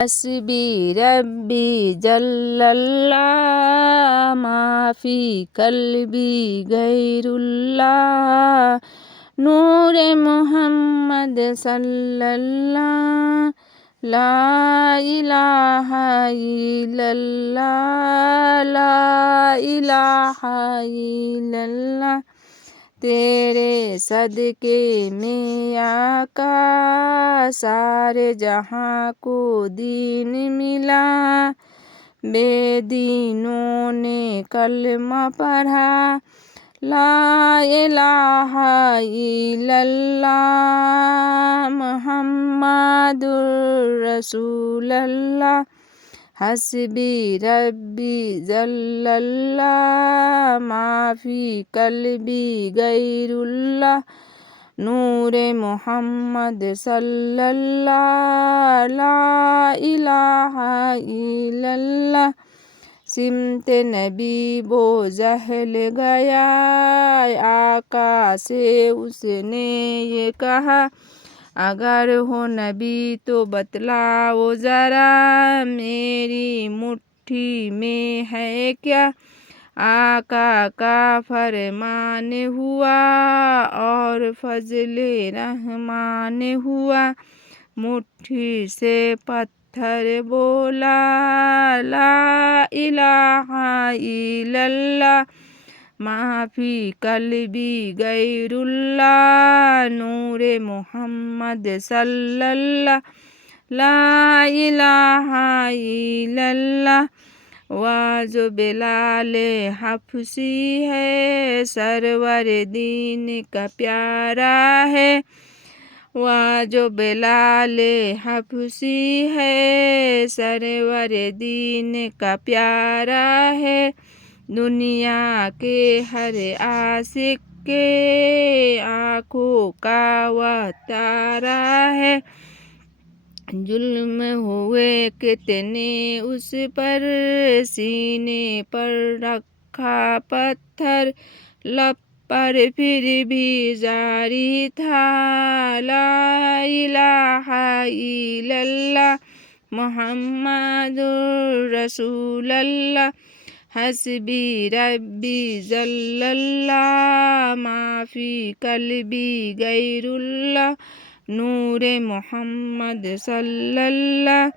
حسبی ربی جل اللہ ما فی قلبی غیر اللہ نور محمد صلی اللہ لا الہ الا اللہ لا الہ الا اللہ تیرے صدقے میں آقا سارے جہاں کو دین ملا بے دینوں نے کلمہ پڑھا لا الہ الا اللہ محمد رسول اللہ حسبی ربی جل اللہ ما فی قلبی غیر اللہ نور محمد صلی اللہ لا الہ الا اللہ سمت نبی بو جہل گیا آقا سے اس نے یہ کہا اگر ہو نبی تو بتلاؤ ذرا میری مٹھی میں ہے کیا آقا کا فرمان ہوا اور فضل رحمان ہوا مٹھی سے پتھر بولا لا الہ الا اللہ ما فی قلبی غیر اللہ نور محمد صلی اللہ لا الہ الا اللہ جو بلال حبشی ہے سرور دین کا پیارا ہے جو بلال حبشی ہے سرور دین کا پیارا ہے دنیا کے ہر عاشق کے آنکھوں کا وہ تارا ہے ظلم ہوئے کتنے اس پر سینے پر رکھا پتھر لب پر پھر بھی جاری تھا لا الہ الا اللہ محمد رسول اللہ حسبی ربی جل اللہ ما فی قلبی غیر اللہ نور محمد صلی اللہ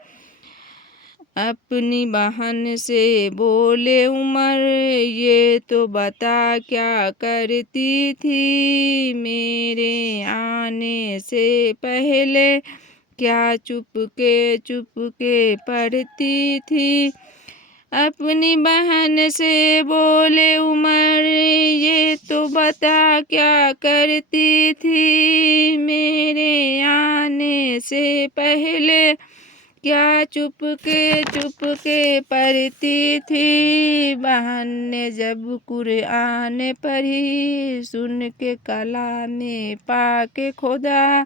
اپنی بہن سے بولے عمر یہ تو بتا کیا کرتی تھی میرے آنے سے پہلے کیا چپ کے پڑھتی تھی اپنی بہن سے بولے عمر یہ تو بتا کیا کرتی تھی میرے آنے سے پہلے کیا چپ کے پڑھتی تھی بہن نے جب قرآن پڑھی سن کے کلام پاک خدا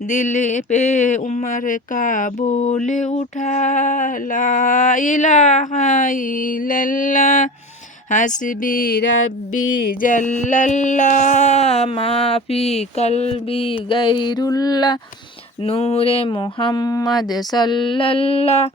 دل پہ عمر کا بول اٹھا لا الہ الا اللہ حسبی ربی جل اللہ ما فی قلبی غیر اللہ نور محمد صلی اللہ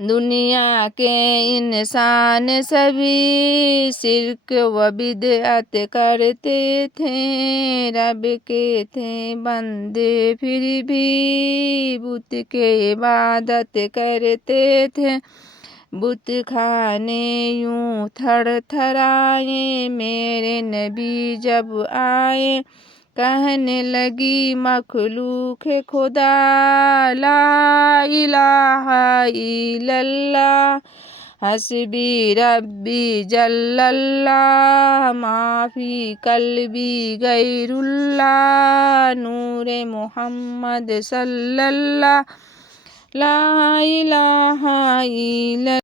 دنیا کے انسان سبھی شرک و بدعت کرتے تھے رب کے تھے بندے پھر بھی بت کے عبادت کرتے تھے بت خانے یوں تھڑ تھڑائے میرے نبی جب آئے کہنے لگی مخلوق خدا لا الہ الا اللہ حسبی ربی جل اللہ ما فی قلبی غیر اللہ نور محمد صلی اللہ لا الہ الا